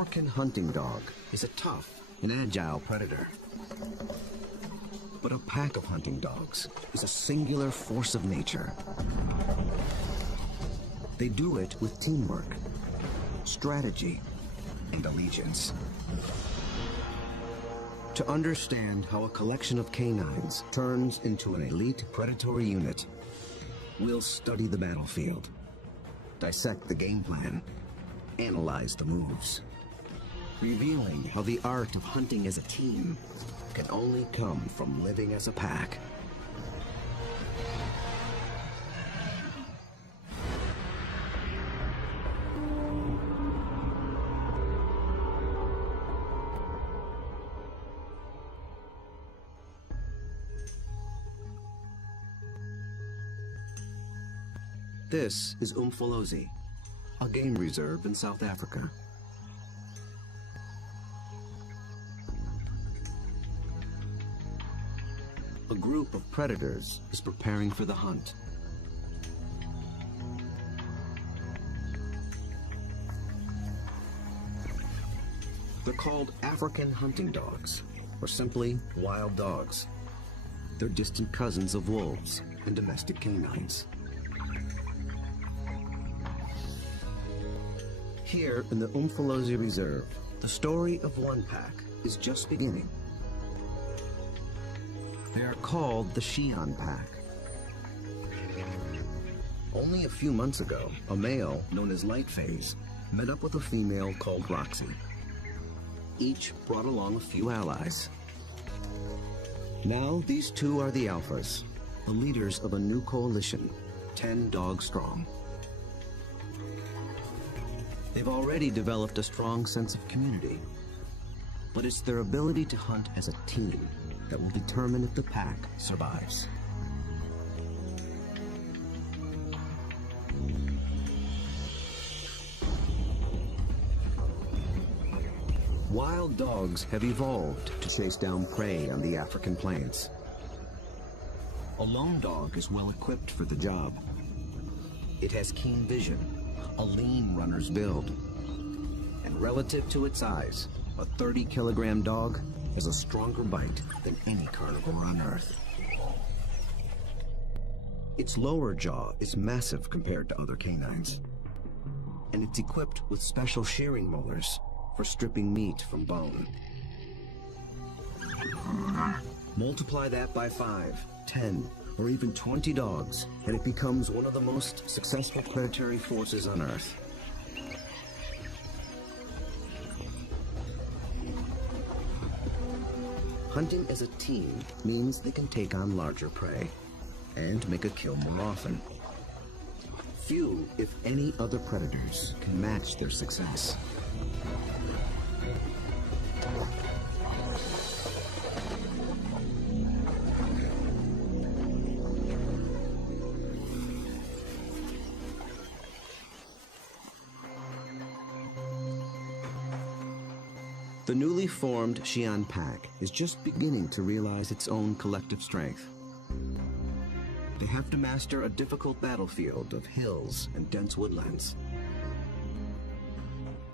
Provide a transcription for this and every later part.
African hunting dog is a tough and agile predator. But a pack of hunting dogs is a singular force of nature. They do it with teamwork, strategy, and allegiance. To understand how a collection of canines turns into an elite predatory unit, we'll study the battlefield, dissect the game plan, analyze the moves, revealing how the art of hunting as a team can only come from living as a pack. This is Umfolozi, a game reserve in South Africa. A group of predators is preparing for the hunt. They're called African hunting dogs, or simply wild dogs. They're distant cousins of wolves and domestic canines. Here in the Umfolozi Reserve, the story of one pack is just beginning. They are called the Xi'an pack. Only a few months ago, a male known as Lightphase met up with a female called Roxy. Each brought along a few allies. Now these two are the alphas, the leaders of a new coalition, 10 dogs strong. They've already developed a strong sense of community, but it's their ability to hunt as a team that will determine if the pack survives. Wild dogs have evolved to chase down prey on the African plains. A lone dog is well equipped for the job. It has keen vision, a lean runner's build, and relative to its size, a 30-kilogram dog has a stronger bite than any carnivore on Earth. Its lower jaw is massive compared to other canines, and it's equipped with special shearing molars for stripping meat from bone. Multiply that by 5, 10, or even 20 dogs, and it becomes one of the most successful predatory forces on Earth. Hunting as a team means they can take on larger prey and make a kill more often. Few, if any, other predators can match their success. The newly formed Xi'an pack is just beginning to realize its own collective strength. They have to master a difficult battlefield of hills and dense woodlands.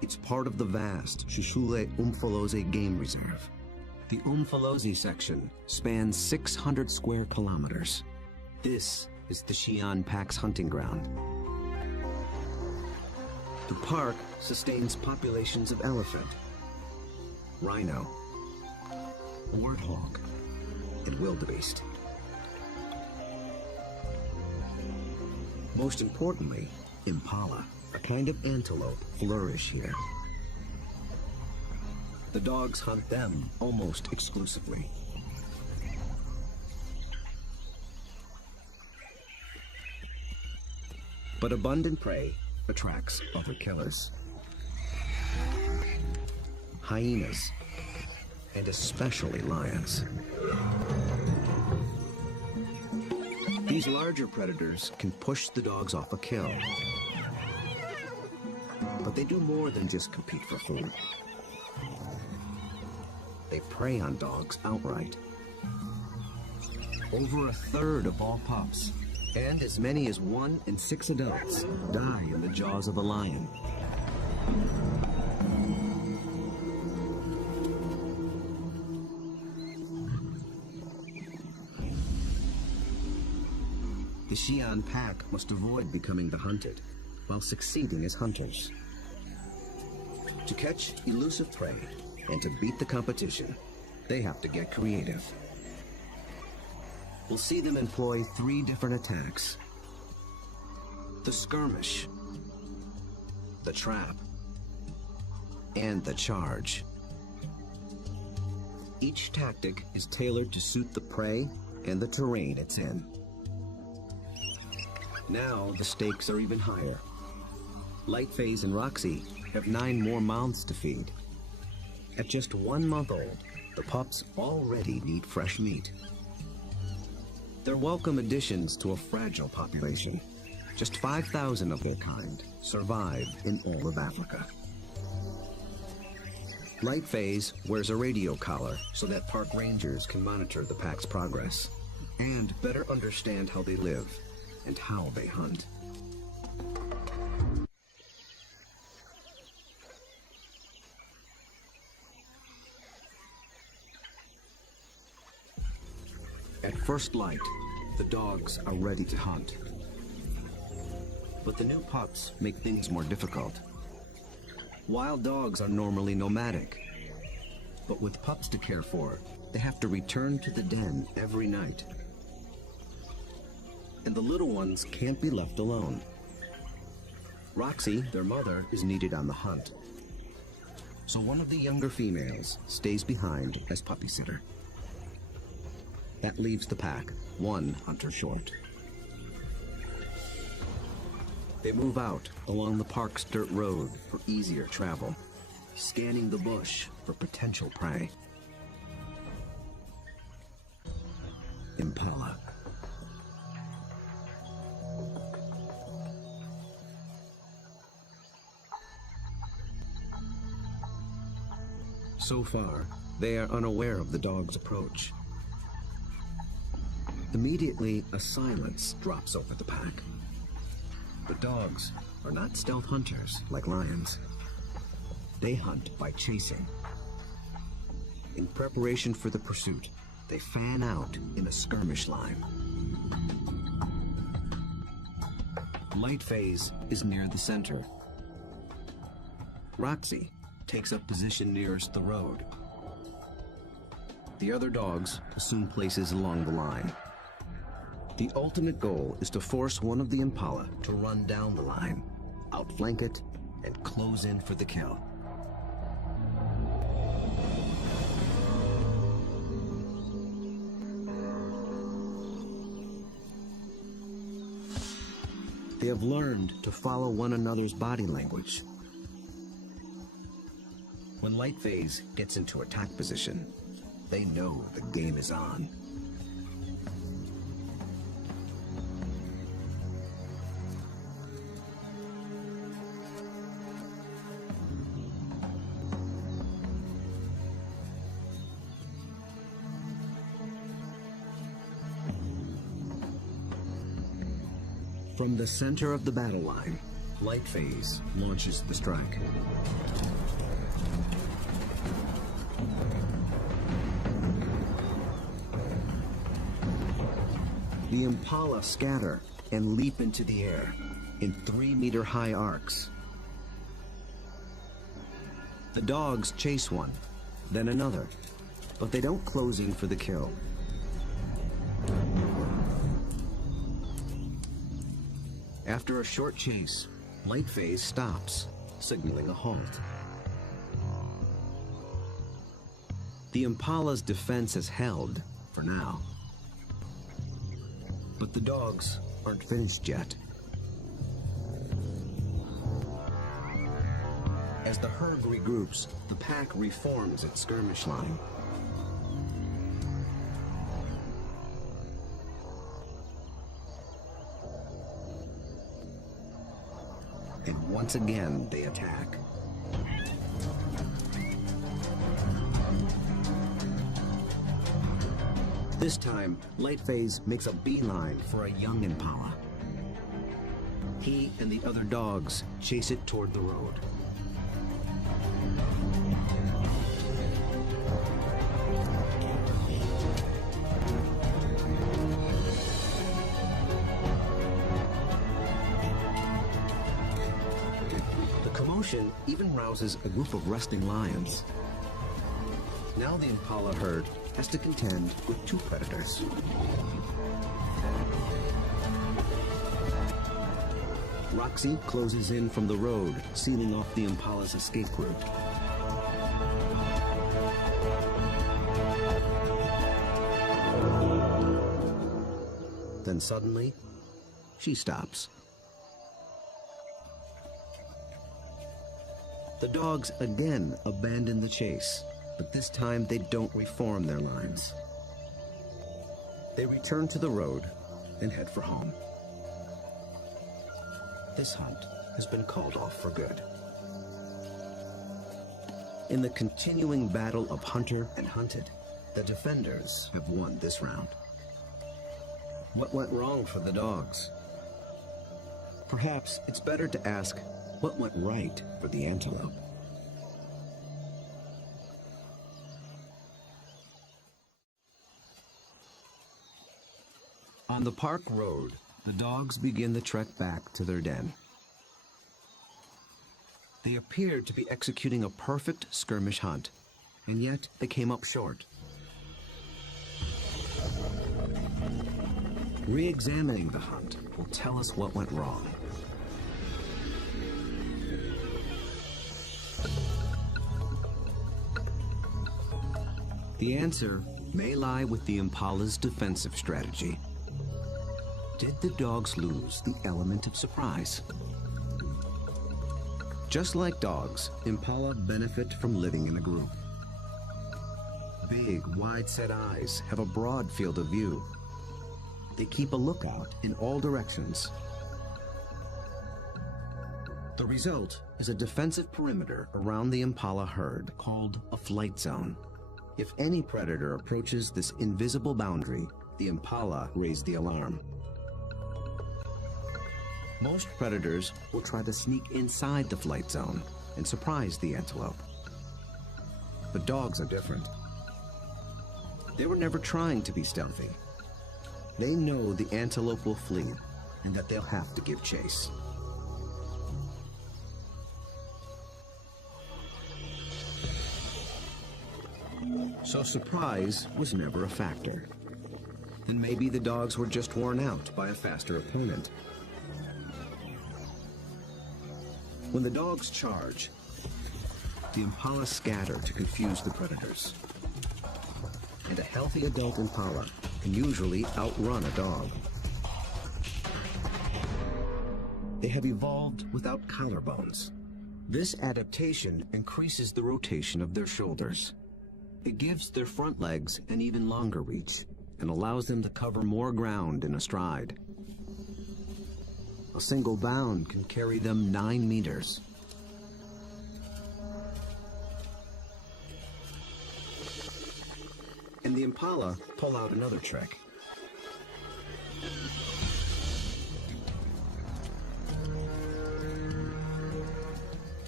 It's part of the vast Shushule Umfolozi Game Reserve. The Umfolozi section spans 600 square kilometers. This is the Xi'an pack's hunting ground. The park sustains populations of elephant, rhino, warthog, and wildebeest. Most importantly, impala, a kind of antelope, flourish here. The dogs hunt them almost exclusively. But abundant prey attracts other killers. Hyenas, and especially lions. These larger predators can push the dogs off a kill. But they do more than just compete for food. They prey on dogs outright. Over a third of all pups, and as many as 1 in 6 adults, die in the jaws of a lion. The Xi'an pack must avoid becoming the hunted, while succeeding as hunters. To catch elusive prey and to beat the competition, they have to get creative. We'll see them employ 3 different attacks: the skirmish, the trap, and the charge. Each tactic is tailored to suit the prey and the terrain it's in. Now the stakes are even higher. Lightphase and Roxy have 9 more mouths to feed. At just 1 month old, the pups already need fresh meat. They're welcome additions to a fragile population. Just 5,000 of their kind survive in all of Africa. Lightphase wears a radio collar so that park rangers can monitor the pack's progress and better understand how they live and how they hunt. At first light, the dogs are ready to hunt. But the new pups make things more difficult. Wild dogs are normally nomadic, but with pups to care for, they have to return to the den every night. And the little ones can't be left alone. Roxy, their mother, is needed on the hunt. So one of the younger females stays behind as puppy sitter. That leaves the pack 1 hunter short. They move out along the park's dirt road for easier travel, scanning the bush for potential prey. Impala. So far, they are unaware of the dog's approach. Immediately, a silence drops over the pack. But dogs are not stealth hunters like lions. They hunt by chasing. In preparation for the pursuit, they fan out in a skirmish line. Lightphase is near the center. Roxy takes up position nearest the road. The other dogs assume places along the line. The ultimate goal is to force one of the impala to run down the line, outflank it, and close in for the kill. They have learned to follow one another's body language. When Lightphase gets into attack position, they know the game is on. From the center of the battle line, Lightphase launches the strike. The impala scatter and leap into the air in 3-meter-high arcs. The dogs chase one, then another, but they don't close in for the kill. After a short chase, Lightphase stops, signaling a halt. The impala's defense is held, for now. But the dogs aren't finished yet. As the herd regroups, the pack reforms its skirmish line. And once again, they attack. This time, Lightphase makes a beeline for a young impala. He and the other dogs chase it toward the road. motion even rouses a group of resting lions. Now the impala herd has to contend with two predators. Roxy closes in from the road, sealing off the impala's escape route. Then suddenly, she stops. The dogs again abandon the chase, but this time they don't reform their lines. They return to the road and head for home. This hunt has been called off for good. In the continuing battle of hunter and hunted, the defenders have won this round. What went wrong for the dogs? Perhaps it's better to ask what went right for the antelope. On the park road, the dogs begin the trek back to their den. They appeared to be executing a perfect skirmish hunt, and yet they came up short. Re-examining the hunt will tell us what went wrong. The answer may lie with the impala's defensive strategy. Did the dogs lose the element of surprise? Just like dogs, impala benefit from living in a group. Big, wide-set eyes have a broad field of view. They keep a lookout in all directions. The result is a defensive perimeter around the impala herd called a flight zone. If any predator approaches this invisible boundary, the impala raise the alarm. Most predators will try to sneak inside the flight zone and surprise the antelope. But dogs are different. They were never trying to be stealthy. They know the antelope will flee and that they'll have to give chase. So surprise was never a factor. And maybe the dogs were just worn out by a faster opponent. When the dogs charge, the impala scatter to confuse the predators. And a healthy adult impala can usually outrun a dog. They have evolved without collarbones. This adaptation increases the rotation of their shoulders. It gives their front legs an even longer reach and allows them to cover more ground in a stride. A single bound can carry them 9 meters. And the impala pull out another trick.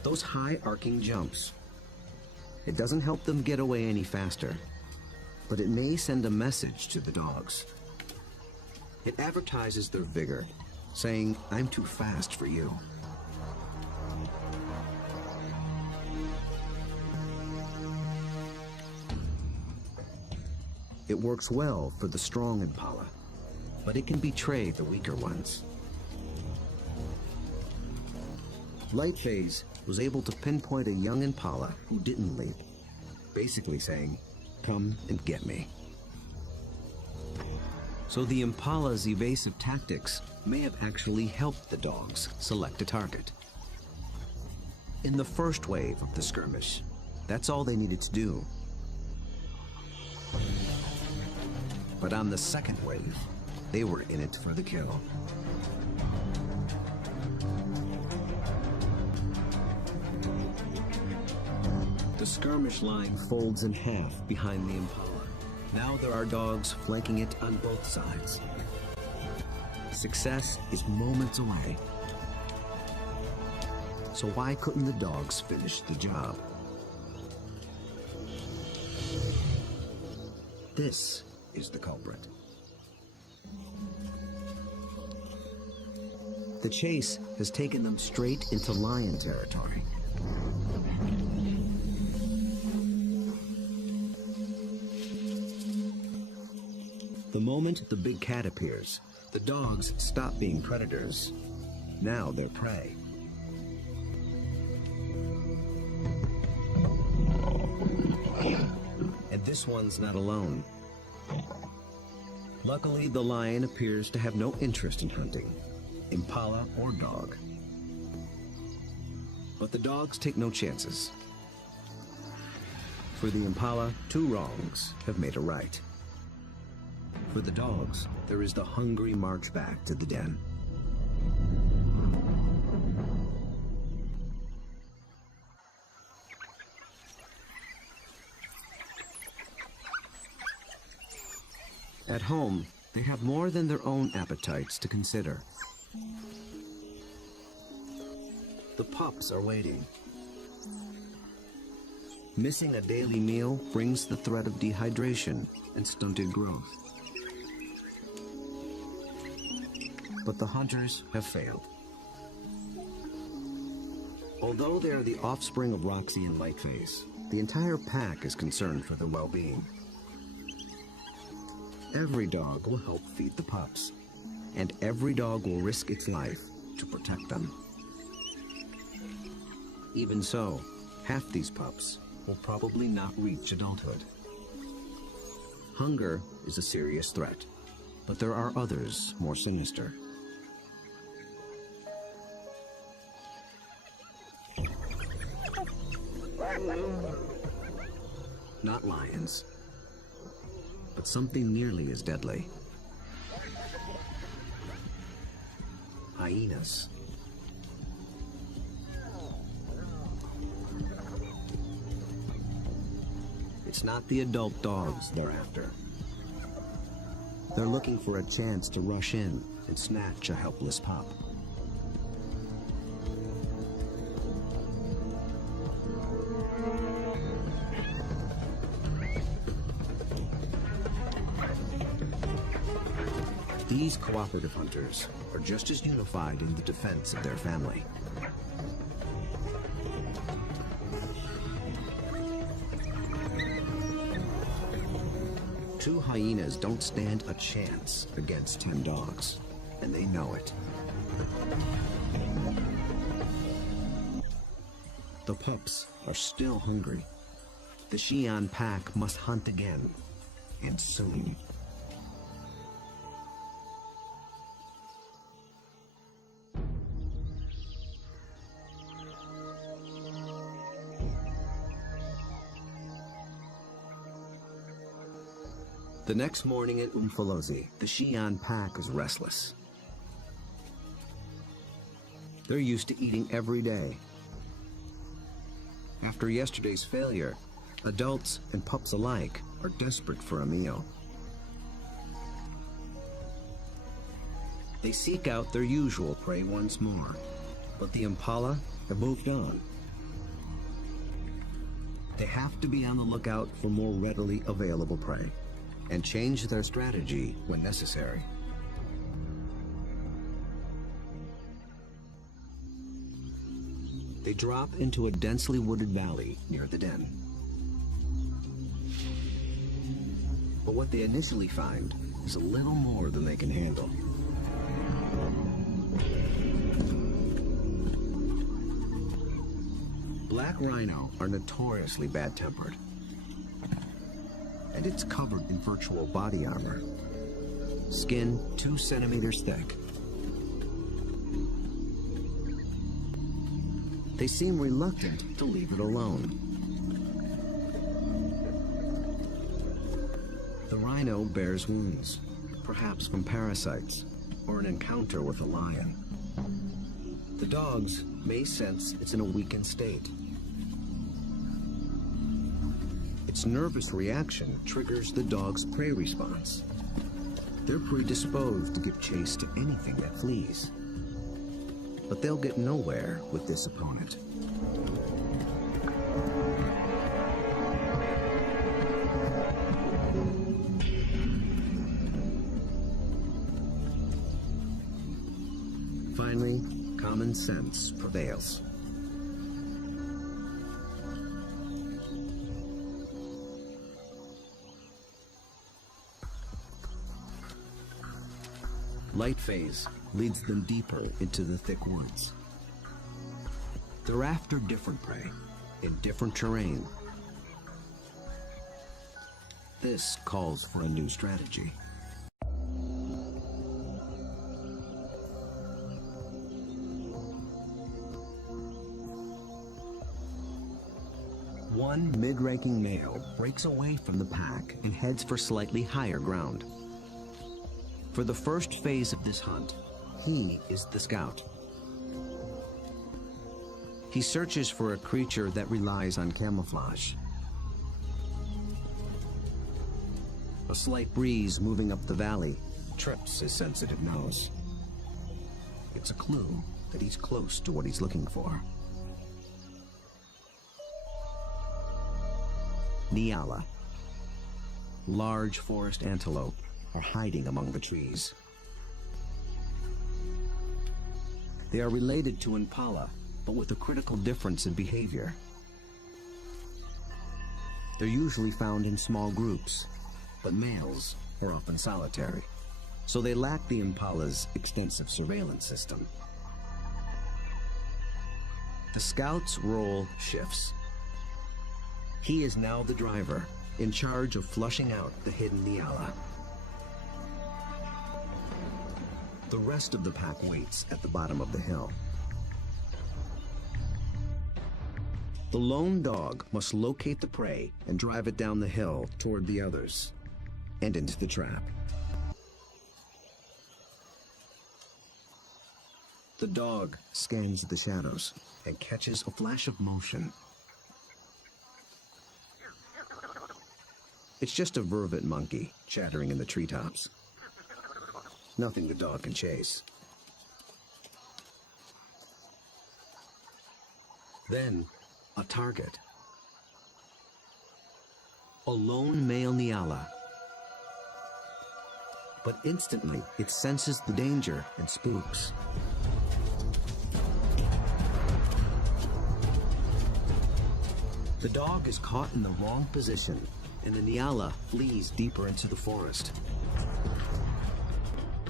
Those high arcing jumps. It doesn't help them get away any faster, but it may send a message to the dogs. It advertises their vigor, saying, "I'm too fast for you." It works well for the strong impala, but it can betray the weaker ones. Lightphase was able to pinpoint a young impala who didn't leap, basically saying, "Come and get me." So the impala's evasive tactics may have actually helped the dogs select a target. In the first wave of the skirmish, that's all they needed to do. But on the second wave, they were in it for the kill. The skirmish line folds in half behind the impala. Now there are dogs flanking it on both sides. Success is moments away. So why couldn't the dogs finish the job? This is the culprit. The chase has taken them straight into lion territory, The moment the big cat appears, the dogs stop being predators. Now they're prey. And this one's not alone. Luckily, the lion appears to have no interest in hunting, impala or dog. But the dogs take no chances. For the impala, 2 wrongs have made a right. For the dogs, there is the hungry march back to the den. At home, they have more than their own appetites to consider. The pups are waiting. Missing a daily meal brings the threat of dehydration and stunted growth. But the hunters have failed. Although they are the offspring of Roxy and Lightface, the entire pack is concerned for their well-being. Every dog will help feed the pups, and every dog will risk its life to protect them. Even so, half these pups will probably not reach adulthood. Hunger is a serious threat, but there are others more sinister. Not lions, but something nearly as deadly. Hyenas. It's not the adult dogs they're after. They're looking for a chance to rush in and snatch a helpless pup. These cooperative hunters are just as unified in the defense of their family. Two hyenas don't stand a chance against 10 dogs, and they know it. The pups are still hungry. The Xi'an pack must hunt again, and soon. The next morning at Umfolozi, the Xi'an pack is restless. They're used to eating every day. After yesterday's failure, adults and pups alike are desperate for a meal. They seek out their usual prey once more, but the impala have moved on. They have to be on the lookout for more readily available prey, and change their strategy when necessary. They drop into a densely wooded valley near the den. But what they initially find is a little more than they can handle. Black rhino are notoriously bad-tempered, and it's covered in virtual body armor. Skin 2 centimeters thick. They seem reluctant to leave it alone. The rhino bears wounds, perhaps from parasites or an encounter with a lion. The dogs may sense it's in a weakened state. Its nervous reaction triggers the dog's prey response. They're predisposed to give chase to anything that flees. But they'll get nowhere with this opponent. Finally, common sense prevails. light phase leads them deeper into the thick woods. They're after different prey in different terrain. This calls for a new strategy. One mid-ranking male breaks away from the pack and heads for slightly higher ground. For the first phase of this hunt, he is the scout. He searches for a creature that relies on camouflage. A slight breeze moving up the valley trips his sensitive nose. It's a clue that he's close to what he's looking for. Nyala. Large forest antelope are hiding among the trees. They are related to impala, but with a critical difference in behavior. They're usually found in small groups, but males are often solitary, so they lack the impala's extensive surveillance system. The scout's role shifts. He is now the driver, in charge of flushing out the hidden Nyala. The rest of the pack waits at the bottom of the hill. The lone dog must locate the prey and drive it down the hill toward the others and into the trap. The dog scans the shadows and catches a flash of motion. It's just a vervet monkey chattering in the treetops. Nothing the dog can chase. Then, a target. A lone male Nyala. But instantly, it senses the danger and spooks. The dog is caught in the wrong position, and the Nyala flees deeper into the forest.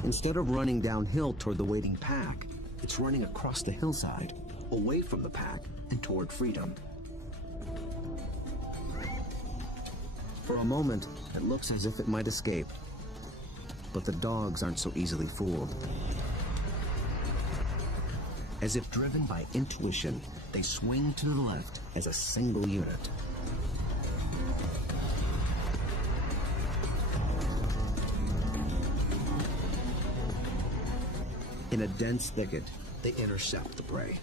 Instead of running downhill toward the waiting pack, it's running across the hillside, away from the pack and toward freedom. For a moment, it looks as if it might escape, but the dogs aren't so easily fooled. As if driven by intuition, they swing to the left as a single unit. In a dense thicket, they intercept the prey.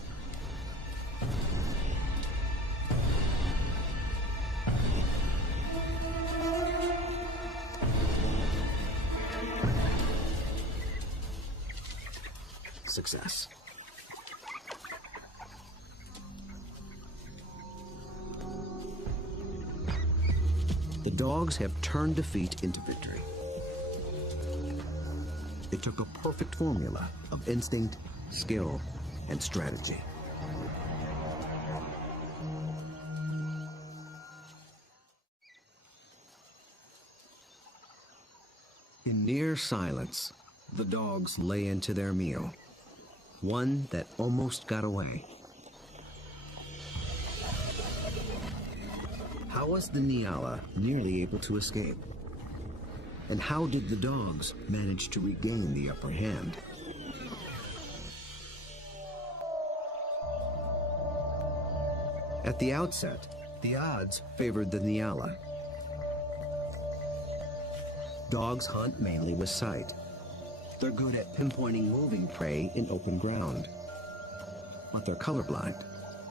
Success. The dogs have turned defeat into victory. It took a perfect formula of instinct, skill, and strategy. In near silence, the dogs lay into their meal, one that almost got away. How was the Nyala nearly able to escape? And how did the dogs manage to regain the upper hand? At the outset, the odds favored the Nyala. Dogs hunt mainly with sight. They're good at pinpointing moving prey in open ground. But they're colorblind,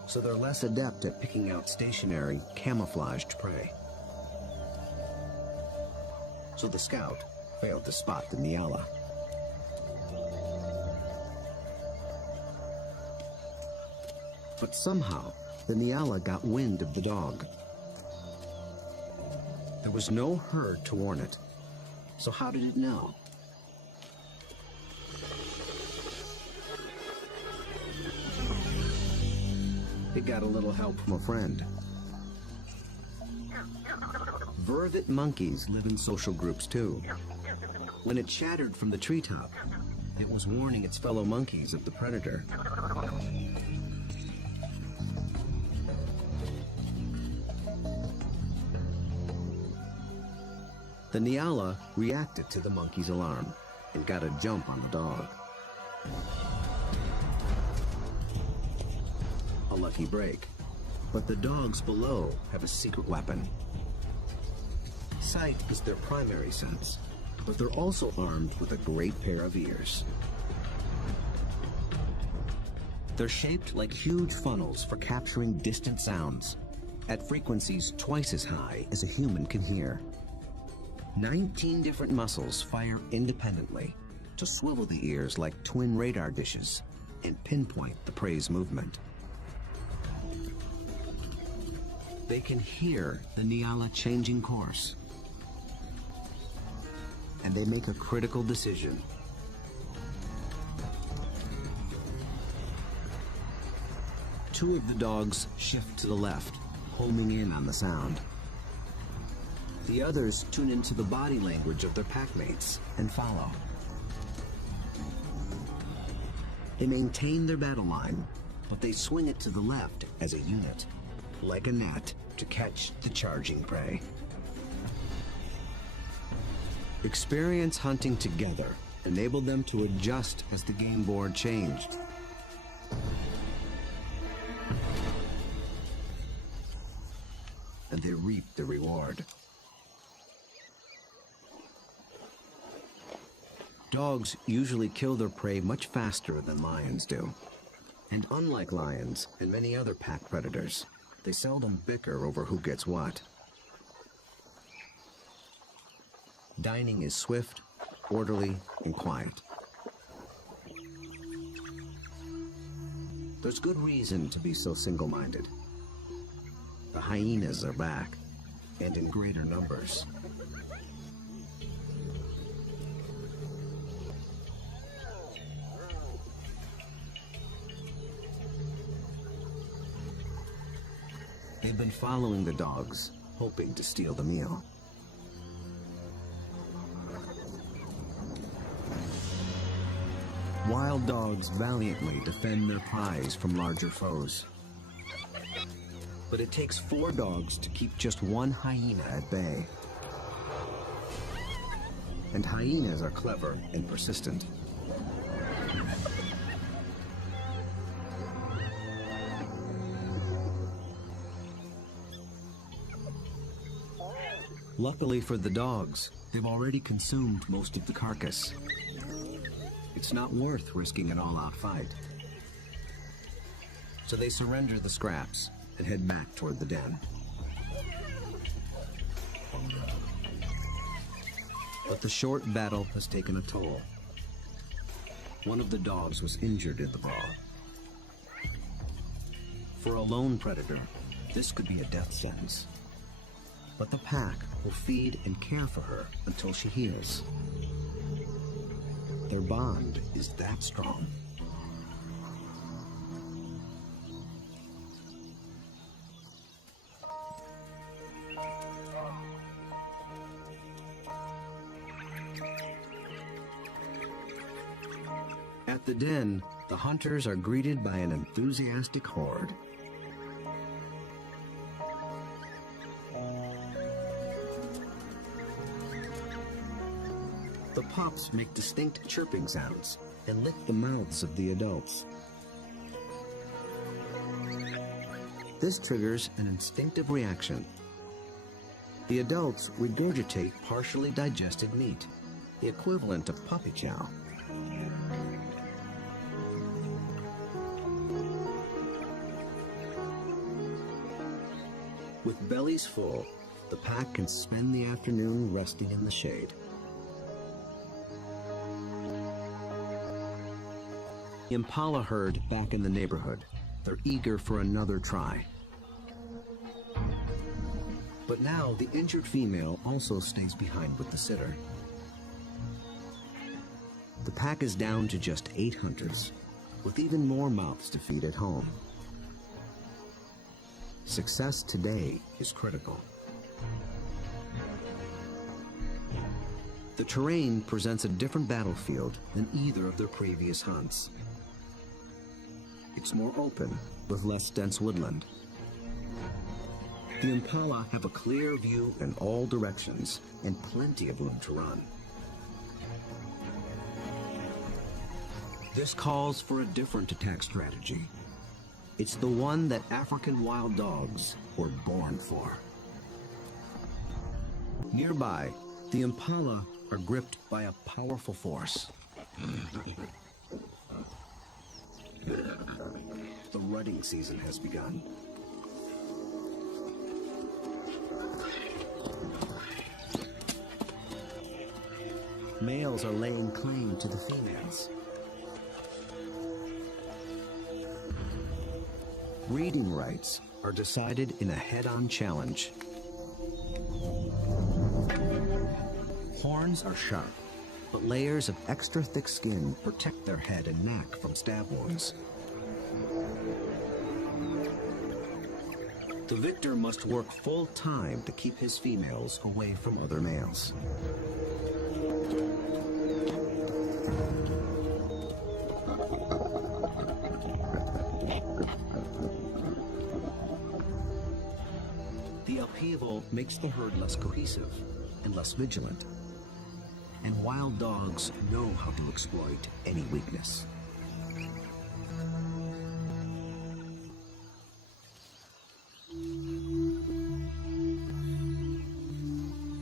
so they're less adept at picking out stationary, camouflaged prey. So the scout failed to spot the Nyala. But somehow, the Nyala got wind of the dog. There was no herd to warn it, so how did it know? It got a little help from a friend. Vervet monkeys live in social groups too. When it chattered from the treetop, It was warning its fellow monkeys of the predator. The Nyala reacted to the monkey's alarm and got a jump on the dog. A lucky break. But the dogs below have a secret weapon. Sight is their primary sense, but they're also armed with a great pair of ears. They're shaped like huge funnels for capturing distant sounds at frequencies twice as high as a human can hear. 19 different muscles fire independently to swivel the ears like twin radar dishes and pinpoint the prey's movement. They can hear the Nyala changing course, and they make a critical decision. Two of the dogs shift to the left, homing in on the sound. The others tune into the body language of their packmates and follow. They maintain their battle line, but they swing it to the left as a unit, like a net, to catch the charging prey. Experience hunting together enabled them to adjust as the game board changed. And they reaped the reward. Dogs usually kill their prey much faster than lions do. And unlike lions and many other pack predators, they seldom bicker over who gets what. Dining is swift, orderly, and quiet. There's good reason to be so single-minded. The hyenas are back, and in greater numbers. They've been following the dogs, hoping to steal the meal. Wild dogs valiantly defend their prize from larger foes. But it takes 4 dogs to keep just one hyena at bay. And hyenas are clever and persistent. Luckily for the dogs, they've already consumed most of the carcass. It's not worth risking an all-out fight. So they surrender the scraps and head back toward the den. But the short battle has taken a toll. One of the dogs was injured in the brawl. For a lone predator, this could be a death sentence. But the pack will feed and care for her until she heals. Their bond is that strong. At the den, the hunters are greeted by an enthusiastic horde. The pups make distinct chirping sounds and lick the mouths of the adults. This triggers an instinctive reaction. The adults regurgitate partially digested meat, the equivalent of puppy chow. With bellies full, the pack can spend the afternoon resting in the shade. Impala herd back in the neighborhood. They're eager for another try. But now the injured female also stays behind with the sitter. The pack is down to just 8 hunters, with even more mouths to feed at home. Success today is critical. The terrain presents a different battlefield than either of their previous hunts. It's more open, with less dense woodland. The impala have a clear view in all directions and plenty of room to run. This calls for a different attack strategy. It's the one that African wild dogs were born for. Nearby, the impala are gripped by a powerful force. The rutting season has begun. Males are laying claim to the females. Breeding rights are decided in a head-on challenge. Horns are sharp, but layers of extra thick skin protect their head and neck from stab wounds. The victor must work full time to keep his females away from other males. The upheaval makes the herd less cohesive and less vigilant. And wild dogs know how to exploit any weakness.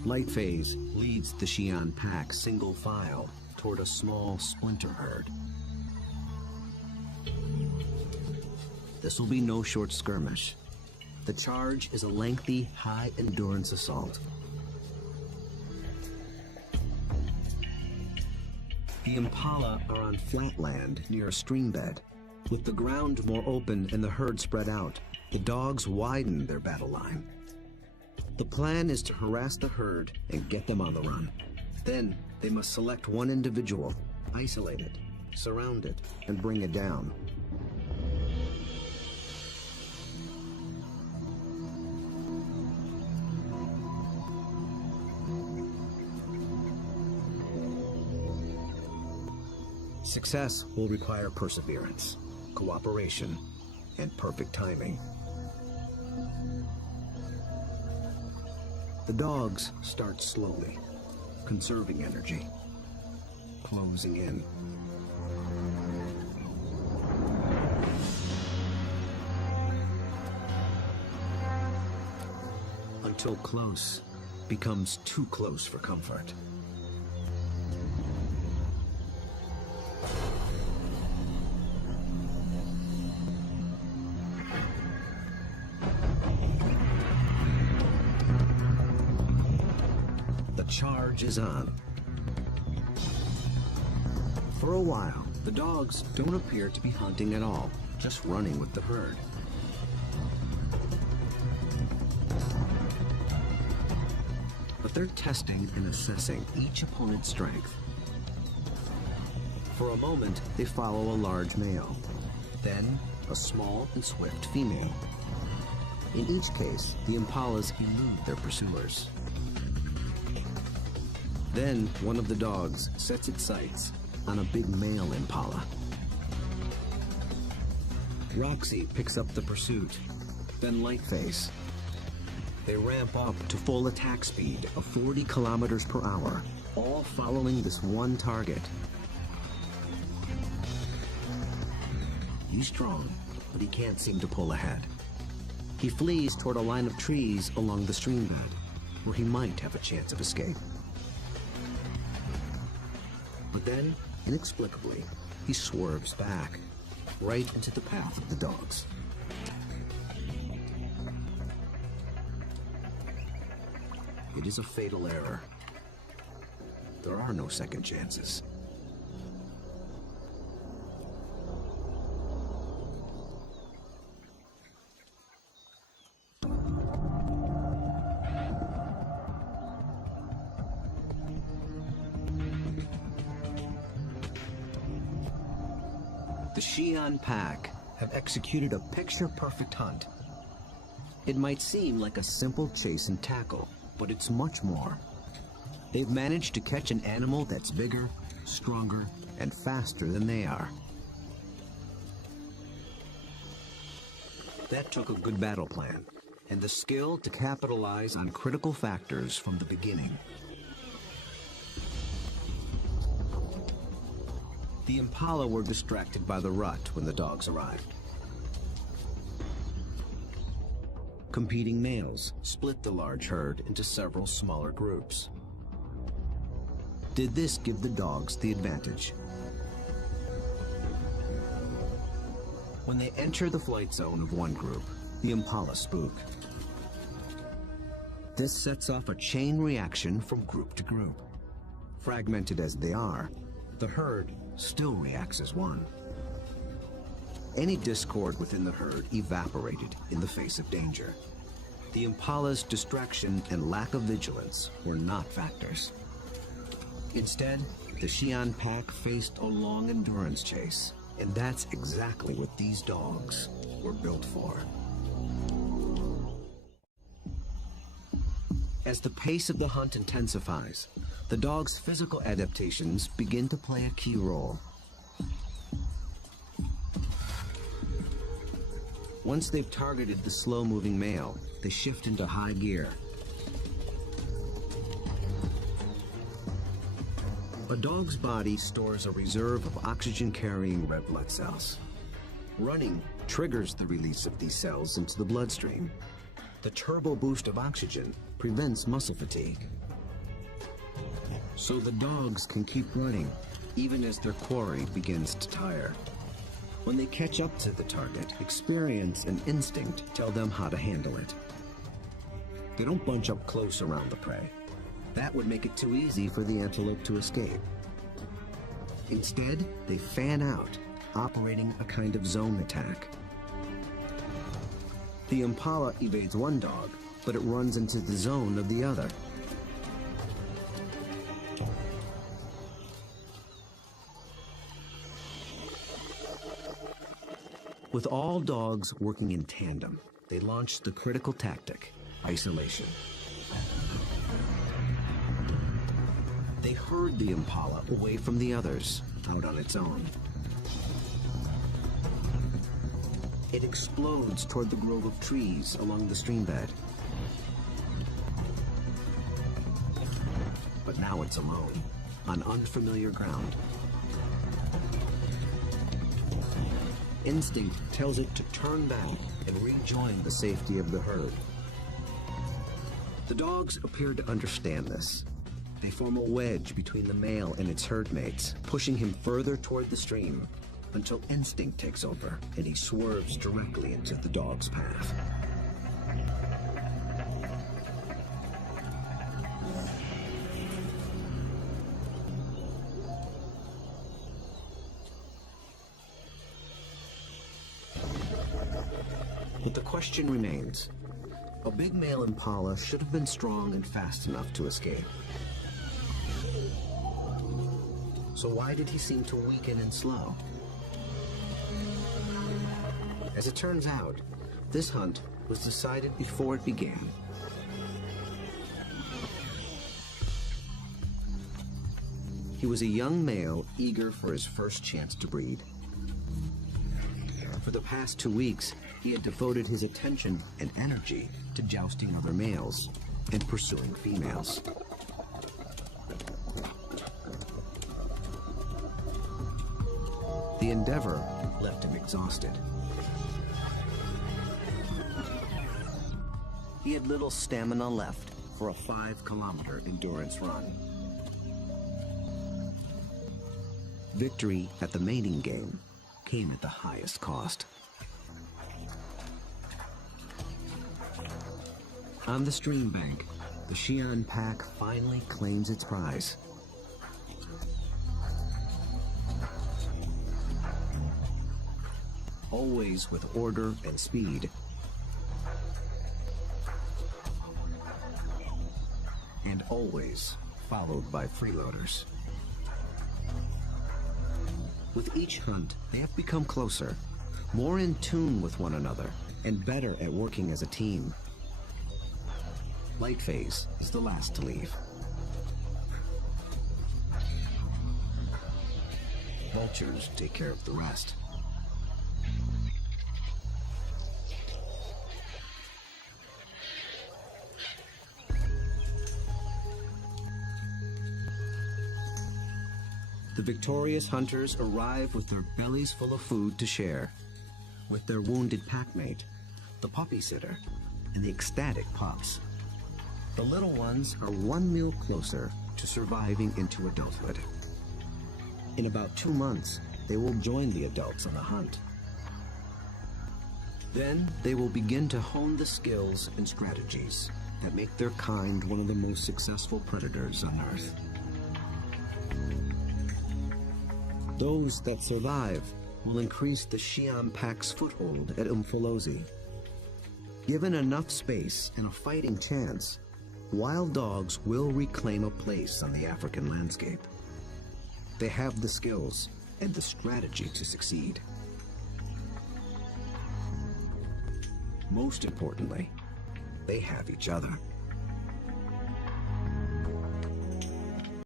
Lightphase leads the Xi'an pack single file toward a small splinter herd. This will be no short skirmish. The charge is a lengthy, high-endurance assault. The impala are on flat land near a stream bed. With the ground more open and the herd spread out, the dogs widen their battle line. The plan is to harass the herd and get them on the run. Then they must select one individual, isolate it, surround it, and bring it down. Success will require perseverance, cooperation, and perfect timing. The dogs start slowly, conserving energy, closing in. Until close becomes too close for comfort. Charge is on. For a while, the dogs don't appear to be hunting at all, just running with the herd. But they're testing and assessing each opponent's strength. For a moment, they follow a large male, then a small and swift female. In each case, the impalas elude their pursuers. Then one of the dogs sets its sights on a big male impala. Roxy picks up the pursuit, then Lightface. They ramp up to full attack speed of 40 kilometers per hour, all following this one target. He's strong, but he can't seem to pull ahead. He flees toward a line of trees along the stream bed, where he might have a chance of escape. But then, inexplicably, he swerves back, right into the path of the dogs. It is a fatal error. There are no second chances. The Xi'an pack have executed a picture-perfect hunt. It might seem like a simple chase and tackle, but it's much more. They've managed to catch an animal that's bigger, stronger, and faster than they are. That took a good battle plan and the skill to capitalize on critical factors from the beginning. The impala were distracted by the rut when the dogs arrived. Competing males split the large herd into several smaller groups. Did this give the dogs the advantage? When they enter the flight zone of one group, the impala spook. This sets off a chain reaction from group to group. Fragmented as they are, the herd still reacts as one. Any discord within the herd evaporated in the face of danger. The impala's distraction and lack of vigilance were not factors. Instead, the Xi'an pack faced a long endurance chase, and that's exactly what these dogs were built for. As the pace of the hunt intensifies, the dog's physical adaptations begin to play a key role. Once they've targeted the slow-moving male, they shift into high gear. A dog's body stores a reserve of oxygen-carrying red blood cells. Running triggers the release of these cells into the bloodstream. The turbo boost of oxygen prevents muscle fatigue. So the dogs can keep running, even as their quarry begins to tire. When they catch up to the target, experience and instinct tell them how to handle it. They don't bunch up close around the prey. That would make it too easy for the antelope to escape. Instead, they fan out, operating a kind of zone attack. The impala evades one dog, but it runs into the zone of the other. With all dogs working in tandem, they launched the critical tactic, isolation. They herd the impala away from the others, out on its own. It explodes toward the grove of trees along the stream bed. But now it's alone, on unfamiliar ground. Instinct tells it to turn back and rejoin the safety of the herd. The dogs appear to understand this. They form a wedge between the male and its herd mates, pushing him further toward the stream until instinct takes over and he swerves directly into the dog's path. But the question remains. A big male impala should have been strong and fast enough to escape. So why did he seem to weaken and slow? As it turns out, this hunt was decided before it began. He was a young male eager for his first chance to breed. For the past 2 weeks, he had devoted his attention and energy to jousting other males and pursuing females. The endeavor left him exhausted. He had little stamina left for a 5-kilometer endurance run. Victory at the mating game came at the highest cost. On the stream bank, the Xi'an pack finally claims its prize. Always with order and speed. And always followed by freeloaders. With each hunt, they have become closer, more in tune with one another, and better at working as a team. Light phase is the last to leave. vultures take care of the rest. The victorious hunters arrive with their bellies full of food to share, with their wounded packmate, the puppy sitter, and the ecstatic pups. The little ones are one meal closer to surviving into adulthood. In about 2 months, they will join the adults on the hunt. Then they will begin to hone the skills and strategies that make their kind one of the most successful predators on Earth. Those that survive will increase the Siam Pack's foothold at Umfolozi. Given enough space and a fighting chance, wild dogs will reclaim a place on the African landscape. They have the skills and the strategy to succeed. Most importantly, they have each other.